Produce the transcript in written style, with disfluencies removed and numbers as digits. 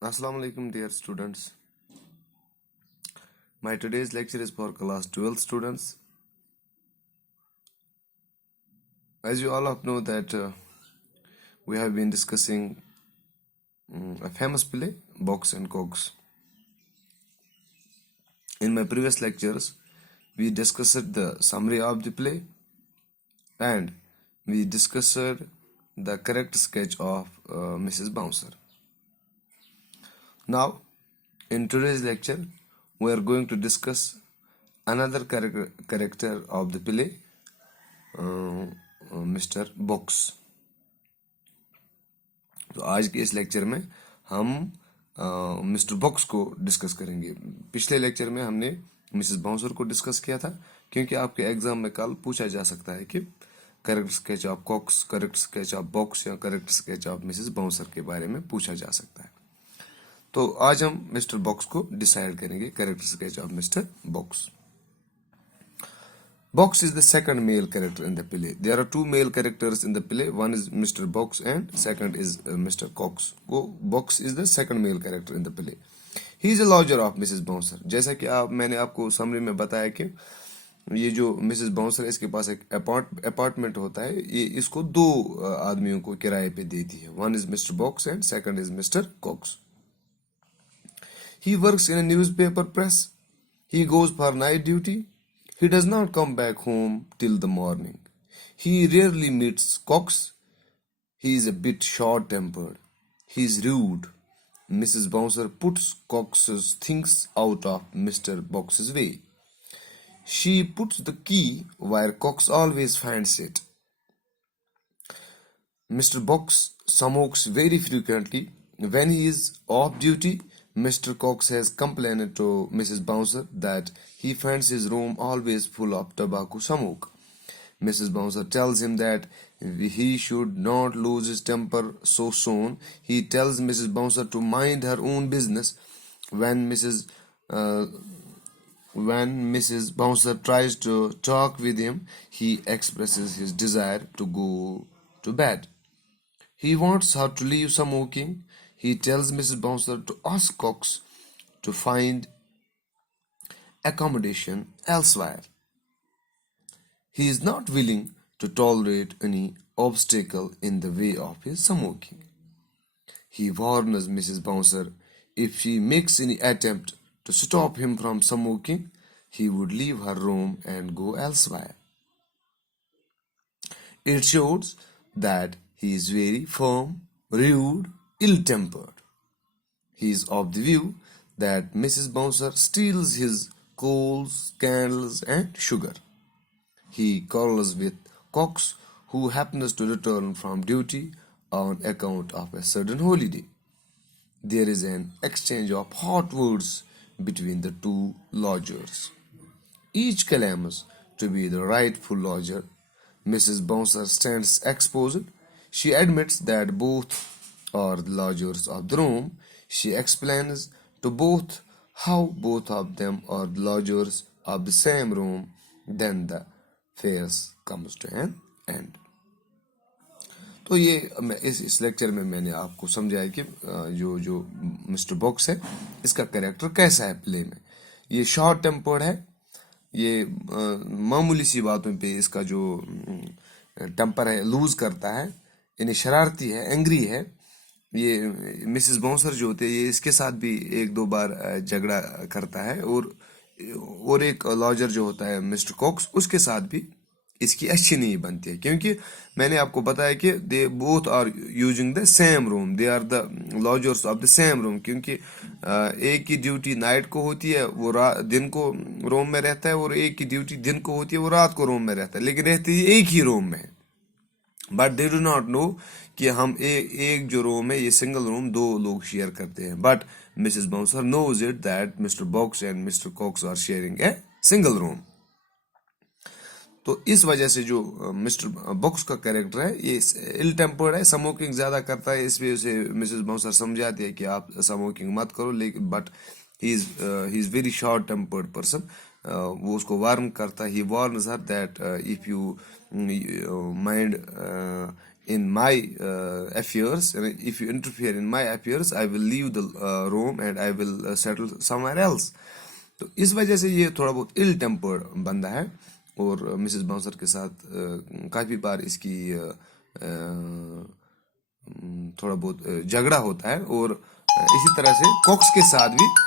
Assalamu alaikum dear students. My today's lecture is for class 12 students. As you all know that we have been discussing a famous play, Box and Cogs. In my previous lectures, we discussed the summary of the play and we discussed the character sketch of Mrs. Bouncer. Now, in today's lecture, we are going to discuss another character of the play, mister box. तो आज के इस lecture में हम mister box को discuss करेंगे। पिछले lecture में हमने मिसेस बाउंसर को डिस्कस किया था, क्योंकि आपके एग्जाम में कल पूछा जा सकता है कि correct sketch of Cox, correct sketch of box या correct sketch of Mrs Bouncer के बारे में पूछा जा सकता है। तो आज हम मिस्टर बॉक्स को डिसाइड करेंगे, correct sketch of mister box. Box is the second male character in the play. There are two male characters in the play. One is Mr. Box and second is Mr. Cox. Box is the second male character in the play. He is a lodger of Mrs. Bouncer. जैसा कि मैंने आपको summary में बताया कि ये जो Mrs bouncer है, इसके पास एक अपार्टमेंट होता है। ये इसको दो आदमियों को किराए पे देती है। One is Mr Box and second is Mr Cox. He works in a newspaper press. He goes for night duty. He does not come back home till the morning. He rarely meets Cox. He is a bit short-tempered. He is rude. Mrs. Bouncer puts Cox's things out of Mr. Box's way. She puts the key where Cox always finds it. Mr. Box smokes very frequently. When he is off duty, Mr. Cox has complained to Mrs. Bouncer that he finds his room always full of tobacco smoke. Mrs. Bouncer tells him that he should not lose his temper so soon. He tells Mrs. Bouncer to mind her own business. When Mrs. Bouncer tries to talk with him, he expresses his desire to go to bed. He wants her to leave smoking. He tells Mrs. Bouncer to ask Cox to find accommodation elsewhere. He is not willing to tolerate any obstacle in the way of his smoking. He warns Mrs. Bouncer if she makes any attempt to stop him from smoking, he would leave her room and go elsewhere. It shows that he is very firm, rude, ill-tempered. He is of the view that Mrs. Bouncer steals his coals, candles, and sugar. He quarrels with Cox, who happens to return from duty on account of a sudden holiday. There is an exchange of hot words between the two lodgers. Each claims to be the rightful lodger. Mrs. Bouncer stands exposed. She admits that both are the lodgers of the room. She explains to both how both of them are the lodgers of the same room. Then the affairs comes to an end. तो ये इस lecture में मैंने आपको समझाया कि जो mister box है, इसका कैरेक्टर कैसा है प्ले में। ये शॉर्ट टेम्पर्ड है। ये मामूली सी बातों पे इसका जो टेम्पर है लूज करता है, यानी शरारती है, एंग्री है। ये मिसेस बाउंसर जो होते हैं, ये इसके साथ भी एक दो बार झगड़ा करता है। और एक लॉजर जो होता है मिस्टर कॉक्स, उसके साथ भी इसकी अच्छी नहीं बनती है, क्योंकि मैंने आपको बताया कि they both are using the same room, they are the lodgers of the same room. क्योंकि एक की ड्यूटी नाइट को होती है, वो दिन को रूम में रहता है, और एक की ड्यूटी दिन को होती है, वो रात को रूम में रहता है, लेकिन रहते ही एक ही रूम में है। But they do not know कि हम एक जो रूम है, ये सिंगल रूम दो लोग शेयर करते हैं। But Mrs Bouncer knows it that Mr Box and Mr Cox are sharing a single room. तो इस वजह से जो मिस्टर बॉक्स का कैरेक्टर है, ये इल टेम्पर्ड है, स्मोकिंग ज्यादा करता है। इस वजह से मिसेस बाउंसर समझाती है कि आप स्मोकिंग मत करो, लेकिन but he is very short tempered person. वो उसको वार्न करता है। He warns her that if you mind in my affairs, and if you interfere in my affairs, I will leave the Rome and I will settle somewhere else. तो इस वजह से ये थोड़ा बहुत इल टेम्पर्ड बंदा है और मिसेस बाउंसर के साथ काफ़ी बार इसकी थोड़ा बहुत झगड़ा होता है और इसी तरह से कॉक्स के साथ भी